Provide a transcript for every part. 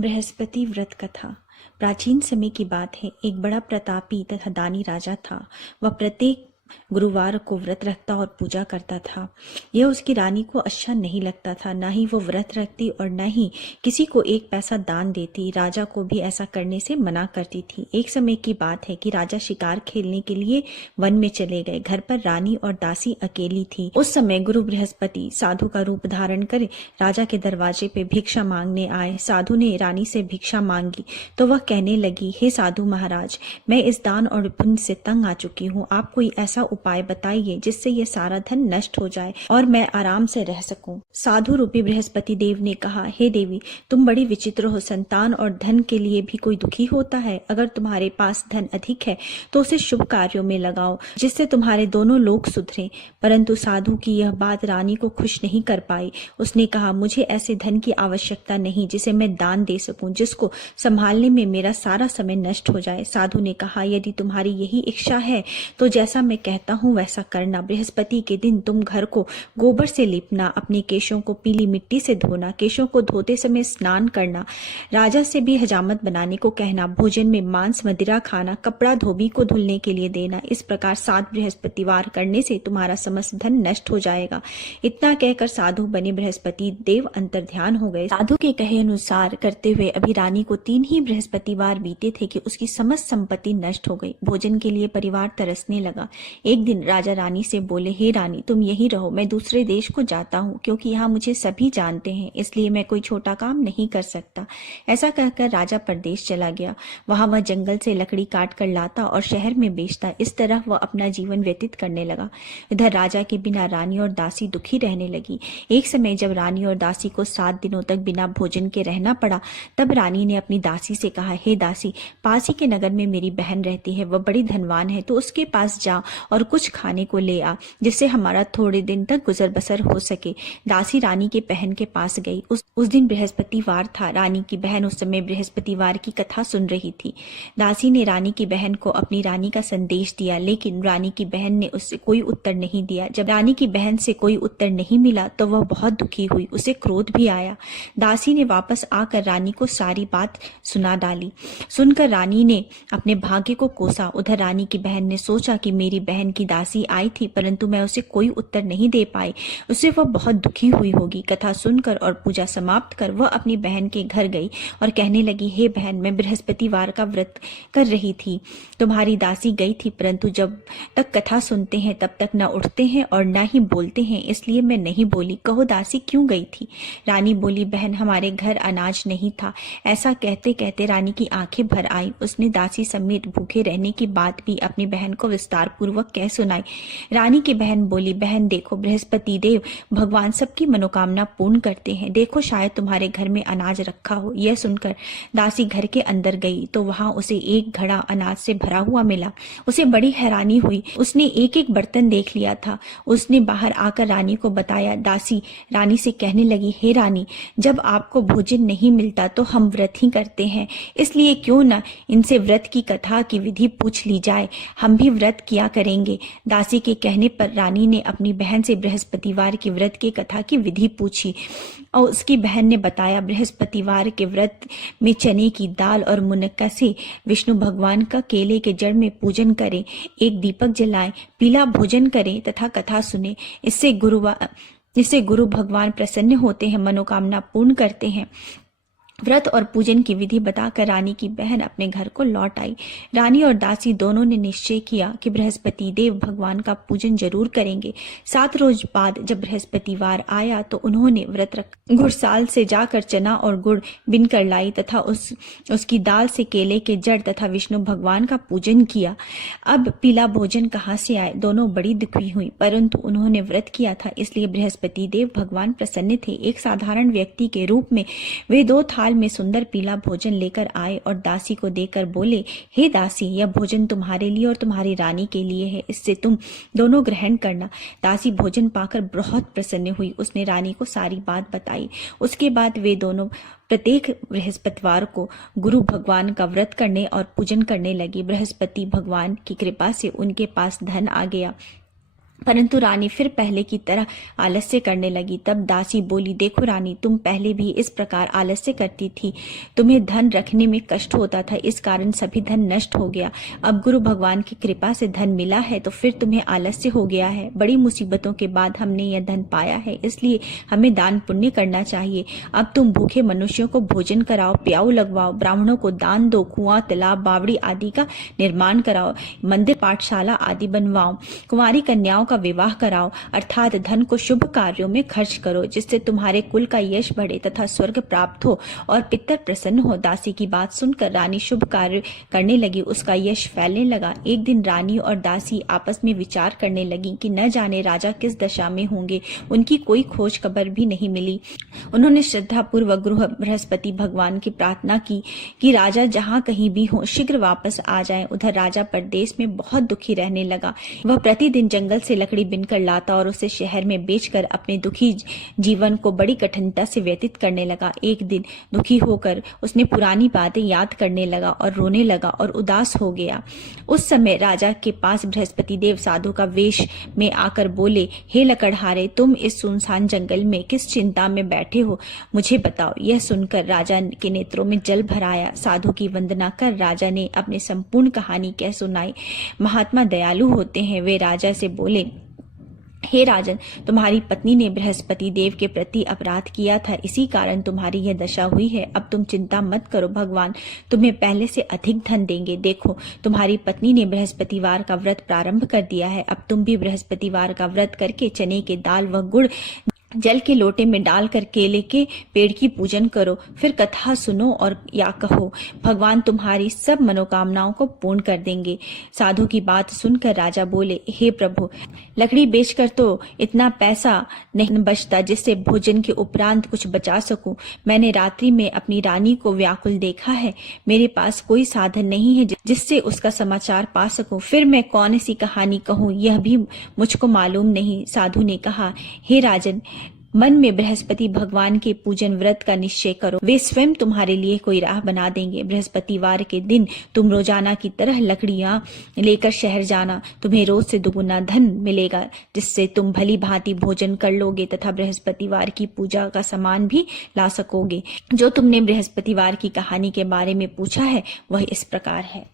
बृहस्पति व्रत कथा। प्राचीन समय की बात है। एक बड़ा प्रतापी तथा दानी राजा था। वह प्रत्येक गुरुवार को व्रत रखता और पूजा करता था। यह उसकी रानी को अच्छा नहीं लगता था। न ही वो व्रत रखती और न ही किसी को एक पैसा दान देती। राजा को भी ऐसा करने से मना करती थी। एक समय की बात है कि राजा शिकार खेलने के लिए वन में चले गए। घर पर रानी और दासी अकेली थी। उस समय गुरु बृहस्पति साधु का रूप धारण कर राजा के दरवाजे पे भिक्षा मांगने आए। साधु ने रानी से भिक्षा मांगी तो वह कहने लगी, हे साधु महाराज, मैं इस दान और पुण्य से तंग आ चुकी हूँ। आप कोई ऐसा उपाय बताइए जिससे ये सारा धन नष्ट हो जाए और मैं आराम से रह सकूं। साधु रूपी बृहस्पति देव ने कहा, हे देवी, तुम बड़ी विचित्र हो। संतान और धन के लिए भी कोई दुखी होता है। अगर तुम्हारे पास धन अधिक है तो उसे शुभ कार्यों में लगाओ जिससे तुम्हारे दोनों लोग सुधरे। परंतु साधु की यह बात रानी को खुश नहीं कर पाई। उसने कहा, मुझे ऐसे धन की आवश्यकता नहीं जिसे मैं दान दे सकूं, जिसको संभालने में मेरा सारा समय नष्ट हो जाए। साधु ने कहा, यदि तुम्हारी यही इच्छा है तो जैसा मैं कहता हूँ वैसा करना। बृहस्पति के दिन तुम घर को गोबर से लीपना, अपने केशों को पीली मिट्टी से धोना, केशों को धोते समय स्नान करना, राजा से भी हजामत बनाने को कहना, भोजन में मांस मदिरा खाना, कपड़ा धोबी को धुलने के लिए देना। इस प्रकार 7 बृहस्पतिवार करने से तुम्हारा समस्त धन नष्ट हो जाएगा। इतना कहकर साधु बने बृहस्पति देव अंतर्ध्यान हो गए। साधु के कहे अनुसार करते हुए अभी रानी को 3 ही बृहस्पतिवार बीते थे कि उसकी समस्त संपत्ति नष्ट हो गई। भोजन के लिए परिवार तरसने लगा। एक दिन राजा रानी से बोले, हे रानी, तुम यही रहो, मैं दूसरे देश को जाता हूँ, क्योंकि यहाँ मुझे सभी जानते हैं, इसलिए मैं कोई छोटा काम नहीं कर सकता। ऐसा कहकर राजा परदेश चला गया। वहां वह जंगल से लकड़ी काट कर लाता और शहर में बेचता। इस तरह वह अपना जीवन व्यतीत करने लगा। इधर राजा के बिना रानी और दासी दुखी रहने लगी। एक समय जब रानी और दासी को 7 दिनों तक बिना भोजन के रहना पड़ा, तब रानी ने अपनी दासी से कहा, हे दासी, पास ही के नगर में मेरी बहन रहती है, वह बड़ी धनवान है, तो उसके पास जा और कुछ खाने को ले आ, जिससे हमारा थोड़े दिन तक गुजर बसर हो सके। दासी रानी के बहन के पास गई। उस दिन बृहस्पतिवार था। रानी की बहन उस समय बृहस्पतिवार की कथा सुन रही थी। दासी ने रानी की बहन को अपनी रानी का संदेश दिया, लेकिन रानी की बहन ने उससे कोई उत्तर नहीं दिया। जब रानी की बहन से कोई उत्तर नहीं मिला तो वह बहुत दुखी हुई। उसे क्रोध भी आया। दासी ने वापस आकर रानी को सारी बात सुना डाली। सुनकर रानी ने अपने भाग्य को कोसा। उधर रानी की बहन ने सोचा कि मेरी बहन की दासी आई थी, परंतु मैं उसे कोई उत्तर नहीं दे पाई, उससे वह बहुत दुखी हुई होगी। कथा सुनकर और पूजा समाप्त कर वह अपनी बहन के घर गई और कहने लगी, हे बहन, मैं बृहस्पतिवार का व्रत कर रही थी। तुम्हारी दासी गई थी, परंतु जब तक कथा सुनते हैं तब तक न उठते हैं और न ही बोलते हैं, इसलिए मैं नहीं बोली। कहो दासी क्यों गई थी? रानी बोली, बहन, हमारे घर अनाज नहीं था। ऐसा कहते कहते रानी की आंखें भर आई। उसने दासी समेत भूखे रहने की बात भी अपनी बहन को विस्तार पूर्वक कह सुनाई। रानी की बहन बोली, बहन देखो, बृहस्पति देव भगवान सबकी मनोकामना पूर्ण करते हैं। देखो, शायद तुम्हारे घर में अनाज रखा हो। यह सुनकर दासी घर के अंदर गई तो वहां उसे एक घड़ा अनाज से भरा हुआ मिला। उसे बड़ी हैरानी हुई। उसने एक एक बर्तन देख लिया था। उसने बाहर आकर रानी को बताया। दासी रानी से कहने लगी, हे रानी, जब आपको भोजन नहीं मिलता तो हम व्रत ही करते हैं, इसलिए क्यों न इनसे व्रत की कथा की विधि पूछ ली जाए, हम भी व्रत किया करेंगे। दासी के कहने पर रानी ने अपनी बहन से बृहस्पतिवार के व्रत की कथा की विधि पूछी और उसकी बहन ने बताया, बृहस्पतिवार के व्रत में चने की दाल और मुनक्का से विष्णु भगवान का केले के जड़ में पूजन करें, एक दीपक जलाएं, पीला भोजन करें तथा कथा सुने। इससे गुरु भगवान प्रसन्न होते हैं, मनोकामना पूर्ण करते हैं। व्रत और पूजन की विधि बताकर रानी की बहन अपने घर को लौट आई। रानी और दासी दोनों ने निश्चय किया कि बृहस्पति देव भगवान का पूजन जरूर करेंगे। 7 रोज बाद जब बृहस्पतिवार आया तो उन्होंने व्रत रख घुड़साल से जाकर चना और गुड़ बिन कर लाई तथा उसकी दाल से केले के जड़ तथा विष्णु भगवान का पूजन किया। अब पीला भोजन कहाँ से आए? दोनों बड़ी दुखी हुई, परंतु उन्होंने व्रत किया था, इसलिए बृहस्पति देव भगवान प्रसन्न थे। एक साधारण व्यक्ति के रूप में वे 2 थाल में सुंदर पीला भोजन लेकर आए और दासी को देकर बोले, हे दासी, यह भोजन तुम्हारे लिए और तुम्हारी रानी के लिए है, इससे तुम दोनों ग्रहण करना। दासी भोजन पाकर बहुत प्रसन्न हुई। उसने रानी को सारी बात बताई। उसके बाद वे दोनों प्रत्येक बृहस्पतिवार को गुरु भगवान का व्रत करने और पूजन करने लगी। बृहस्पति भगवान की कृपा से उनके पास धन आ गया। परंतु रानी फिर पहले की तरह आलस्य करने लगी। तब दासी बोली, देखो रानी, तुम पहले भी इस प्रकार आलस्य करती थी। तुम्हें धन रखने में कष्ट होता था, इस कारण सभी धन नष्ट हो गया। अब गुरु भगवान की कृपा से धन मिला है तो फिर तुम्हें आलस्य हो गया है। बड़ी मुसीबतों के बाद हमने यह धन पाया है, इसलिए हमें दान पुण्य करना चाहिए। अब तुम भूखे मनुष्यों को भोजन कराओ, प्याऊ लगवाओ, ब्राह्मणों को दान दो, कुआं, तालाब, बावड़ी आदि का निर्माण कराओ, मंदिर, पाठशाला आदि बनवाओ, कुंवारी कन्याओं का विवाह कराओ, अर्थात धन को शुभ कार्यों में खर्च करो, जिससे तुम्हारे कुल का यश बढ़े तथा स्वर्ग प्राप्त हो और पितर प्रसन्न हो। दासी की बात सुनकर रानी शुभ कार्य करने लगी, उसका यश फैलने लगा। एक दिन रानी और दासी आपस में विचार करने लगी कि न जाने राजा किस दशा में होंगे, उनकी कोई खोज खबर भी नहीं मिली। उन्होंने श्रद्धा पूर्वक गुरु बृहस्पति भगवान की प्रार्थना की कि राजा जहाँ कहीं भी हो शीघ्र वापस आ जाएं। उधर राजा परदेश में बहुत दुखी रहने लगा। वह प्रतिदिन जंगल से लकड़ी बिनकर लाता और उसे शहर में बेचकर अपने दुखी जीवन को बड़ी कठिनता से व्यतीत करने लगा। एक दिन दुखी होकर उसने पुरानी बातें याद करने लगा और रोने लगा और उदास हो गया। उस समय राजा के पास बृहस्पति देव साधु का वेश में आकर बोले, हे लकड़हारे, तुम इस सुनसान जंगल में किस चिंता में बैठे हो, मुझे बताओ। यह सुनकर राजा के नेत्रों में जल भर आया। साधु की वंदना कर राजा ने अपनी संपूर्ण कहानी कह सुनाई। महात्मा दयालु होते हैं। वे राजा से बोले, हे राजन, तुम्हारी पत्नी ने बृहस्पति देव के प्रति अपराध किया था, इसी कारण तुम्हारी यह दशा हुई है। अब तुम चिंता मत करो, भगवान तुम्हें पहले से अधिक धन देंगे। देखो, तुम्हारी पत्नी ने बृहस्पतिवार का व्रत प्रारंभ कर दिया है। अब तुम भी बृहस्पतिवार का व्रत करके चने के दाल व गुड़ जल के लोटे में डालकर केले के पेड़ की पूजन करो, फिर कथा सुनो और या कहो, भगवान तुम्हारी सब मनोकामनाओं को पूर्ण कर देंगे। साधु की बात सुनकर राजा बोले, हे प्रभु, लकड़ी बेचकर तो इतना पैसा नहीं बचता जिससे भोजन के उपरांत कुछ बचा सकूं। मैंने रात्रि में अपनी रानी को व्याकुल देखा है। मेरे पास कोई साधन नहीं है जिससे उसका समाचार पा सकूं। फिर मैं कौन सी कहानी कहूं, यह भी मुझको मालूम नहीं। साधु ने कहा, हे राजन, मन में बृहस्पति भगवान के पूजन व्रत का निश्चय करो, वे स्वयं तुम्हारे लिए कोई राह बना देंगे। बृहस्पतिवार के दिन तुम रोजाना की तरह लकड़ियां लेकर शहर जाना। तुम्हें रोज से दुगुना धन मिलेगा, जिससे तुम भली भांति भोजन कर लोगे तथा बृहस्पतिवार की पूजा का सामान भी ला सकोगे। जो तुमने बृहस्पतिवार की कहानी के बारे में पूछा है वह इस प्रकार है।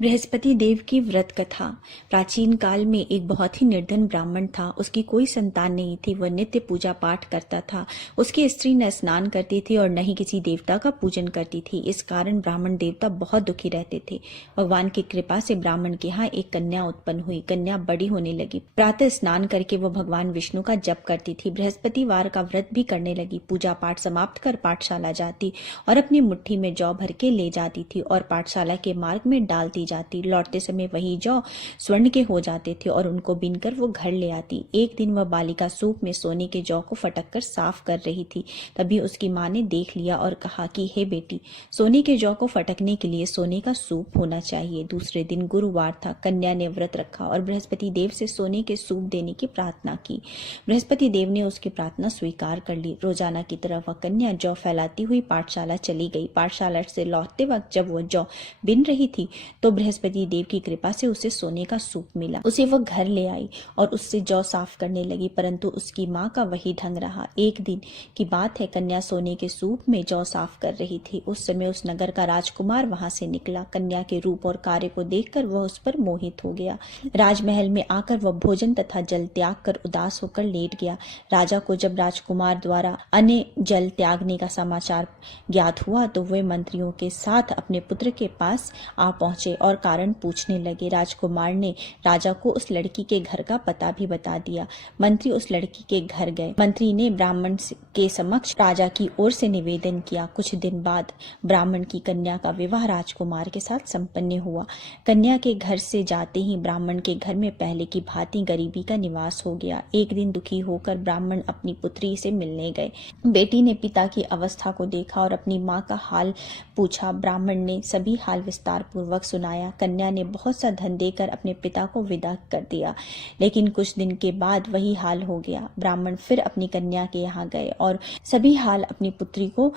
बृहस्पति देव की व्रत कथा। प्राचीन काल में एक बहुत ही निर्धन ब्राह्मण था। उसकी कोई संतान नहीं थी। वह नित्य पूजा पाठ करता था। उसकी स्त्री न स्नान करती थी और न ही किसी देवता का पूजन करती थी। इस कारण ब्राह्मण देवता बहुत दुखी रहते थे। भगवान की कृपा से ब्राह्मण के यहाँ एक कन्या उत्पन्न हुई। कन्या बड़ी होने लगी। प्रातः स्नान करके वह भगवान विष्णु का जप करती थी। बृहस्पतिवार का व्रत भी करने लगी। पूजा पाठ समाप्त कर पाठशाला जाती और अपनी मुट्ठी में जौ भर के ले जाती थी और पाठशाला के मार्ग में डालती जाती। लौटते समय वही जौ स्वर्ण के हो जाते थे और उनको बीनकर वो घर ले आती। एक दिन वह बालिका सूप में सोने के जौ को फटक कर साफ कर रही थी। तभी उसकी माँ ने देख लिया और कहा कि हे बेटी, सोने के जौ को फटकने के लिए सोने का सूप होना चाहिए। दूसरे दिन गुरुवार था। कन्या ने व्रत रखा और बृहस्पति देव से सोने के सूप देने की प्रार्थना की। बृहस्पति देव ने उसकी प्रार्थना स्वीकार कर ली। रोजाना की तरह वह कन्या जौ फैलाती हुई पाठशाला चली गई। पाठशाला से लौटते वक्त जब वह जौ बिन रही थी तो बृहस्पति देव की कृपा से उसे सोने का सूप मिला। उसे वह घर ले आई और उससे जौ साफ करने लगी, परंतु उसकी माँ का वही ढंग रहा। एक दिन की बात है, कन्या सोने के सूप में जौ साफ कर रही थी। उस समय उस नगर का राजकुमार वहां से निकला। कन्या के रूप और कार्य को देखकर वह उस पर मोहित हो गया। राजमहल में आकर वह भोजन तथा जल त्याग कर उदास होकर लेट गया। राजा को जब राजकुमार द्वारा अन्य जल त्यागने का समाचार ज्ञात हुआ तो वे मंत्रियों के साथ अपने पुत्र के पास आ पहुंचे और कारण पूछने लगे। राजकुमार ने राजा को उस लड़की के घर का पता भी बता दिया। मंत्री उस लड़की के घर गए। मंत्री ने ब्राह्मण के समक्ष राजा की ओर से निवेदन किया। कुछ दिन बाद ब्राह्मण की कन्या का विवाह राजकुमार के साथ संपन्न हुआ। कन्या के घर से जाते ही ब्राह्मण के घर में पहले की भांति गरीबी का निवास हो गया। एक दिन दुखी होकर ब्राह्मण अपनी पुत्री से मिलने गए। बेटी ने पिता की अवस्था को देखा और अपनी माँ का हाल पूछा। ब्राह्मण ने सभी हाल विस्तार पूर्वक सुनाए सुनाया। कन्या ने बहुत सा धन देकर अपने पिता को विदा कर दिया, लेकिन कुछ दिन के बाद वही हाल हो गया। ब्राह्मण फिर अपनी कन्या के यहाँ गए और सभी हाल अपनी पुत्री को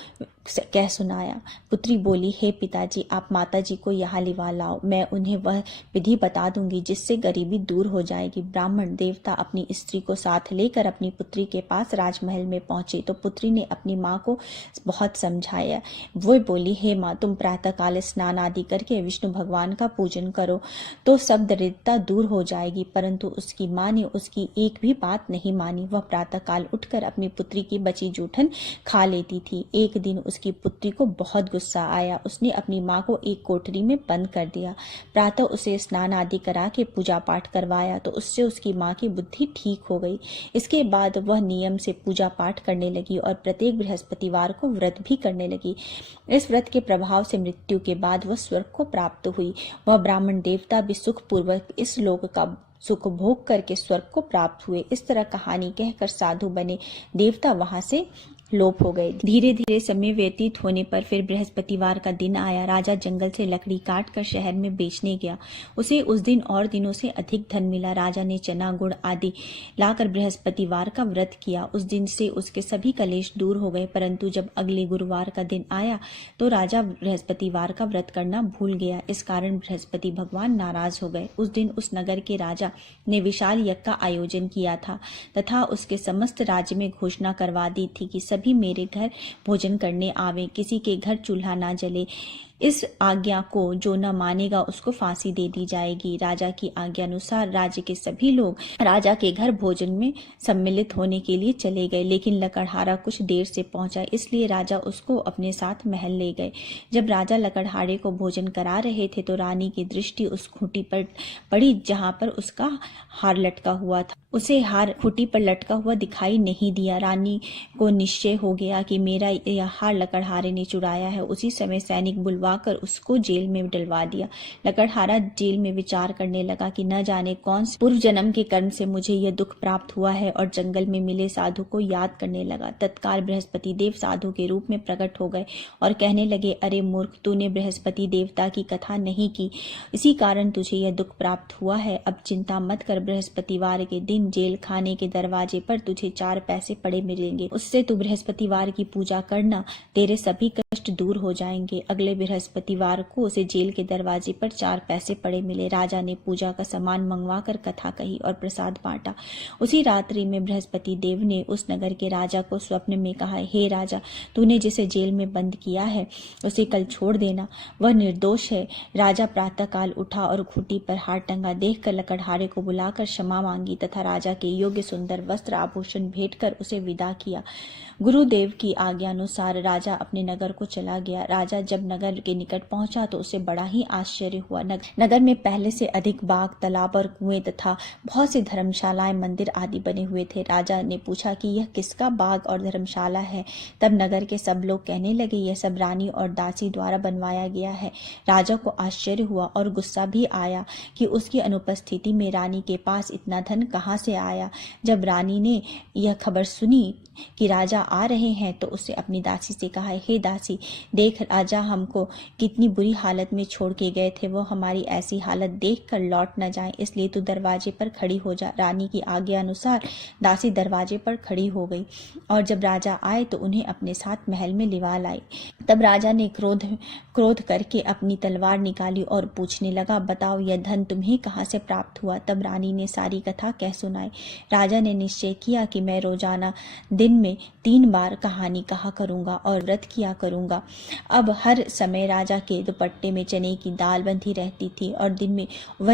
कह सुनाया। पुत्री बोली, हे पिताजी, आप माताजी को यहाँ लिवा लाओ, मैं उन्हें वह विधि बता दूंगी जिससे गरीबी दूर हो जाएगी। ब्राह्मण देवता अपनी स्त्री को साथ लेकर अपनी पुत्री के पास राजमहल में पहुंचे तो पुत्री ने अपनी माँ को बहुत समझाया। वो बोली, हे माँ, तुम प्रातःकाल स्नान आदि करके विष्णु भगवान का पूजन करो तो सब दरिद्रता दूर हो जाएगी। परंतु उसकी माँ ने उसकी एक भी बात नहीं मानी। वह प्रातःकाल उठकर अपनी पुत्री की बची जूठन खा लेती थी। एक दिन उसकी पुत्री को बहुत गुस्सा आया। उसने अपनी माँ को एक कोठरी में बंद कर दिया। प्रातः उसे स्नान आदि करा के पूजा पाठ करवाया तो उससे उसकी माँ की बुद्धि ठीक हो गई। इसके बाद वह नियम से पूजा पाठ करने लगी और प्रत्येक बृहस्पतिवार को व्रत भी करने लगी। इस व्रत के प्रभाव से मृत्यु के बाद वह स्वर्ग को प्राप्त हुई। वह ब्राह्मण देवता भी सुखपूर्वक इस लोक का सुख भोग करके स्वर्ग को प्राप्त हुए। इस तरह कहानी कहकर साधु बने देवता वहां से लोप हो गए। धीरे धीरे समय व्यतीत होने पर फिर बृहस्पतिवार का दिन आया। राजा जंगल से लकड़ी काट कर शहर में बेचने गया। उसे उस दिन और दिनों से अधिक धन मिला। राजा ने चना गुड़ आदि लाकर बृहस्पतिवार का व्रत किया। उस दिन से उसके सभी कलेश दूर हो गए। परंतु जब अगले गुरुवार का दिन आया तो राजा बृहस्पतिवार का व्रत करना भूल गया। इस कारण बृहस्पति भगवान नाराज हो गए। उस दिन उस नगर के राजा ने विशाल यज्ञ का आयोजन किया था तथा उसके समस्त राज्य में घोषणा करवा दी थी कि सभी मेरे घर भोजन करने आवे, किसी के घर चूल्हा ना जले। इस आज्ञा को जो न मानेगा उसको फांसी दे दी जाएगी। राजा की आज्ञा अनुसार राज्य के सभी लोग राजा के घर भोजन में सम्मिलित होने के लिए चले गए, लेकिन लकड़हारा कुछ देर से पहुंचा, इसलिए राजा उसको अपने साथ महल ले गए। जब राजा लकड़हारे को भोजन करा रहे थे तो रानी की दृष्टि उस खूंटी पर पड़ी जहां पर उसका हार लटका हुआ था। उसे हार खूंटी पर लटका हुआ दिखाई नहीं दिया। रानी को निश्चय हो गया कि मेरा यह हार लकड़हारे ने चुराया है। उसी समय सैनिक बुलवाकर उसको जेल में डलवा दिया। लकड़हारा जेल में विचार करने लगा कि न जाने कौन से पूर्व जन्म के कर्म से मुझे यह दुख प्राप्त हुआ है, और जंगल में मिले साधु को याद करने लगा। तत्काल बृहस्पति देव साधु के रूप में प्रकट हो गए और कहने लगे, अरे मूर्ख, तूने बृहस्पति देवता की कथा नहीं की, इसी कारण तुझे यह दुख प्राप्त हुआ है। अब चिंता मत कर, बृहस्पतिवार के दिन जेल खाने के दरवाजे पर तुझे 4 पैसे पड़े मिलेंगे। उससे तू बृहस्पतिवार की पूजा करना, तेरे सभी कष्ट दूर हो जाएंगे। अगले बृहस्पतिवार को उसे जेल के दरवाजे पर 4 पैसे पड़े मिले। राजा ने पूजा का सामान मंगवाकर कथा कही और प्रसाद बांटा। उसी रात्रि में बृहस्पति देव ने उस नगर के राजा को स्वप्न में कहा, हे राजा, तूने जिसे जेल में बंद किया है उसे कल छोड़ देना, वह निर्दोष है। राजा प्रातःकाल उठा और खूंटी पर हार टंगा देखकर लकड़हारे को बुलाकर क्षमा मांगी तथा राजा के योग्य सुंदर वस्त्र आभूषण भेंट कर उसे विदा किया। गुरुदेव की आज्ञा अनुसार राजा अपने नगर को चला गया। राजा जब नगर के निकट पहुंचा तो उसे बड़ा ही आश्चर्य हुआ। नगर में पहले से अधिक बाग, तालाब और कुएं तथा बहुत सी धर्मशालाएं, मंदिर आदि बने हुए थे। राजा ने पूछा कि यह किसका बाग और धर्मशाला है। तब नगर के सब लोग कहने लगे, यह सब रानी और दासी द्वारा बनवाया गया है। राजा को आश्चर्य हुआ और गुस्सा भी आया कि उसकी अनुपस्थिति में रानी के पास इतना धन कहाँ से आया। जब रानी ने यह खबर सुनी कि राजा आ रहे हैं तो उसने अपनी दासी से कहा, हे दासी, देख राजा हमको कितनी बुरी हालत में छोड़ के गए थे, वो हमारी ऐसी हालत देखकर लौट न जाएं, इसलिए तू दरवाजे पर खड़ी हो जा। रानी की आज्ञा अनुसार दासी दरवाजे पर खड़ी हो गई और जब राजा आए तो उन्हें अपने साथ महल में लिवा लाई। तब राजा ने क्रोध करके अपनी तलवार निकाली और पूछने लगा, बताओ यह धन तुम्हें कहाँ से प्राप्त हुआ। तब रानी ने सारी कथा कह सुनाई। राजा ने निश्चय किया कि मैं रोजाना दिन में 3 बार कहानी कहा करूंगा और व्रत किया करूंगा। अब हर समय राजा के दुपट्टे में चने की दाल बंधी रहती थी और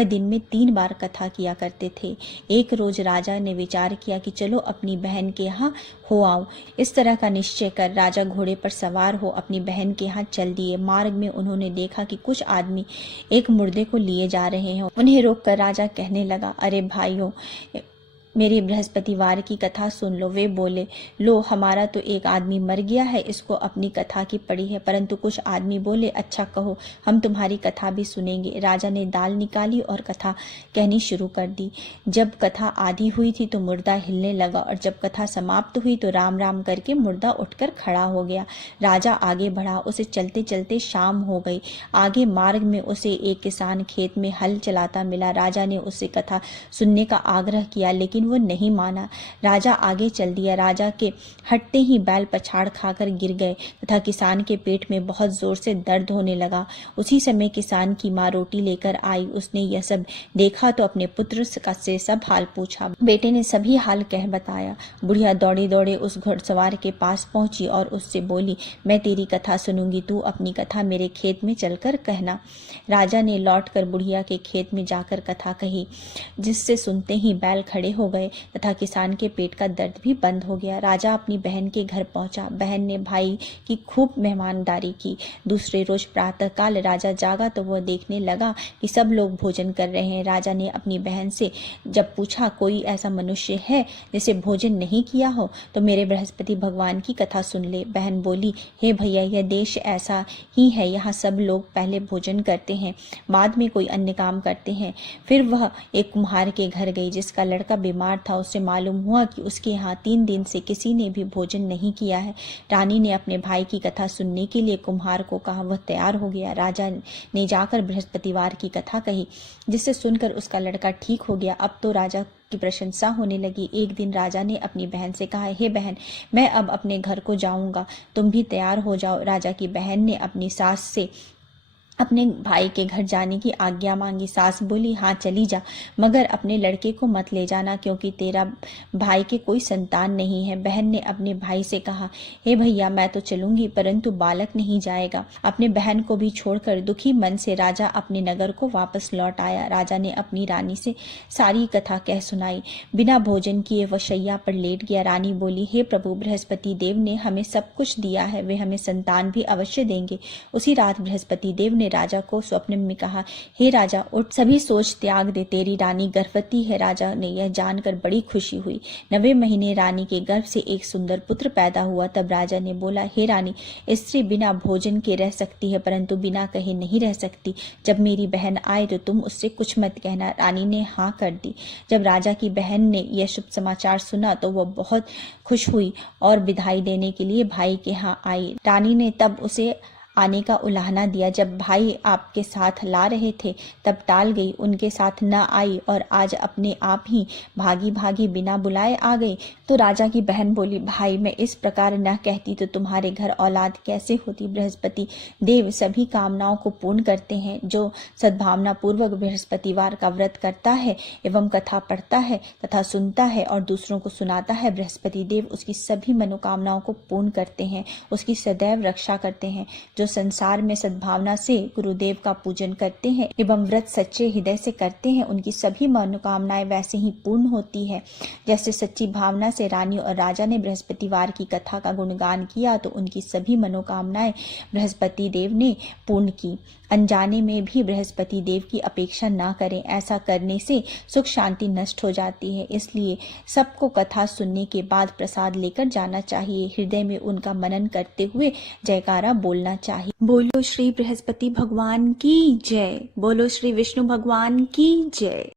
दिन में 3 बार कथा किया करते थे। एक रोज राजा ने विचार किया कि चलो अपनी बहन के यहाँ हो आऊं। इस तरह का निश्चय कर राजा घोड़े पर सवार हो अपनी बहन के यहाँ चल दिए। मार्ग में उन्होंने देखा कि कुछ आदमी एक मुर्दे को लिए जा रहे हैं। उन्हें रोककर राजा कहने लगा, अरे भाइयों, मेरी बृहस्पतिवार की कथा सुन लो। वे बोले, लो हमारा तो एक आदमी मर गया है, इसको अपनी कथा की पड़ी है। परंतु कुछ आदमी बोले, अच्छा कहो, हम तुम्हारी कथा भी सुनेंगे। राजा ने दाल निकाली और कथा कहनी शुरू कर दी। जब कथा आधी हुई थी तो मुर्दा हिलने लगा और जब कथा समाप्त हुई तो राम राम करके मुर्दा उठकर खड़ा हो गया। राजा आगे बढ़ा, उसे चलते चलते शाम हो गई। आगे मार्ग में उसे एक किसान खेत में हल चलाता मिला। राजा ने उससे कथा सुनने का आग्रह किया, लेकिन वो नहीं माना। राजा आगे चल दिया। राजा के हटते ही बैल पछाड़ खाकर गिर गए तथा किसान के पेट में बहुत जोर से दर्द होने लगा। उसी समय किसान की माँ रोटी लेकर आई। उसने यह सब देखा तो अपने पुत्र से सब हाल पूछा। बेटे ने सभी हाल कह बताया। बुढ़िया दौड़े दौड़े उस घुड़सवार के पास पहुंची और उससे बोली, मैं तेरी कथा सुनूंगी, तू अपनी कथा मेरे खेत में चलकर कहना। राजा ने लौटकर बुढ़िया के खेत में जाकर कथा कही, जिससे सुनते ही बैल खड़े हो गए तथा किसान के पेट का दर्द भी बंद हो गया। राजा अपनी बहन के घर पहुंचा। बहन ने भाई की खूब मेहमानदारी की। दूसरे रोज प्रातःकाल राजा जागा तो वह देखने लगा कि सब लोग भोजन कर रहे हैं। राजा ने अपनी बहन से जब पूछा, कोई ऐसा मनुष्य है जिसे भोजन नहीं किया हो तो मेरे बृहस्पति भगवान की कथा सुन ले। बहन बोली, हे भैया, यह देश ऐसा ही है, यहाँ सब लोग पहले भोजन करते हैं, बाद में कोई अन्य काम करते हैं। फिर वह एक कुम्हार के घर गई जिसका लड़का बीमार था। उससे मालूम हुआ कि उसके यहाँ 3 दिन से किसी ने भी भोजन नहीं किया है। रानी ने अपने भाई की कथा सुनने के लिए कुम्हार को कहा। वह तैयार हो गया। राजा ने जाकर बृहस्पतिवार की कथा कही, जिससे सुनकर उसका लड़का ठीक हो गया। अब तो राजा की प्रशंसा होने लगी। एक दिन राजा ने अपनी बहन से कहा, हे बहन, मैं अब अपने घर को जाऊंगा, तुम भी तैयार हो जाओ। राजा की बहन ने अपनी सास से अपने भाई के घर जाने की आज्ञा मांगी। सास बोली, हाँ चली जा, मगर अपने लड़के को मत ले जाना, क्योंकि तेरा भाई के कोई संतान नहीं है। बहन ने अपने भाई से कहा, हे भैया, मैं तो चलूंगी, परंतु बालक नहीं जाएगा। अपने बहन को भी छोड़कर दुखी मन से राजा अपने नगर को वापस लौट आया। राजा ने अपनी रानी से सारी कथा कह सुनाई। बिना भोजन किए वह शैया पर लेट गया। रानी बोली, हे प्रभु, बृहस्पति देव ने हमें सब कुछ दिया है, वे हमें संतान भी अवश्य देंगे। उसी रात बृहस्पति देव ने राजा को स्वप्न में कहा, हे राजा, उठ, सभी सोच त्याग दे, तेरी रानी गर्भवती है। राजा ने यह जानकर बड़ी खुशी हुई। 9वें महीने रानी के गर्भ से एक सुंदर पुत्र पैदा हुआ। तब राजा ने बोला, हे रानी, स्त्री बिना भोजन के रह सकती है, परंतु बिना कहे नहीं रह सकती। जब मेरी बहन आए तो तुम उससे कुछ मत कहना। रानी ने हाँ कर दी। जब राजा की बहन ने यह शुभ समाचार सुना तो वह बहुत खुश हुई और विदाई देने के लिए भाई के यहाँ आई। रानी ने तब उसे आने का उलाहना दिया। जब भाई आपके साथ ला रहे थे तब टाल गई, उनके साथ न आई और आज अपने आप ही भागी भागी बिना बुलाए आ गई। तो राजा की बहन बोली, भाई, मैं इस प्रकार न कहती तो तुम्हारे घर औलाद कैसे होती। बृहस्पति देव सभी कामनाओं को पूर्ण करते हैं। जो सद्भावना पूर्वक बृहस्पतिवार का व्रत करता है एवं कथा पढ़ता है तथा सुनता है और दूसरों को सुनाता है, बृहस्पति देव उसकी सभी मनोकामनाओं को पूर्ण करते हैं, उसकी सदैव रक्षा करते हैं। जो संसार में सद्भावना से गुरुदेव का पूजन करते हैं एवं व्रत सच्चे हृदय से करते हैं, उनकी सभी मनोकामनाएं वैसे ही पूर्ण होती है। जैसे सच्ची भावना से रानी और राजा ने बृहस्पतिवार की कथा का गुणगान किया तो उनकी सभी मनोकामनाएं बृहस्पति देव ने पूर्ण की। अनजाने में भी बृहस्पति देव की अपेक्षा न करें, ऐसा करने से सुख शांति नष्ट हो जाती है। इसलिए सबको कथा सुनने के बाद प्रसाद लेकर जाना चाहिए। हृदय में उनका मनन करते हुए जयकारा बोलना चाहिए। बोलो श्री बृहस्पति भगवान की जय। बोलो श्री विष्णु भगवान की जय।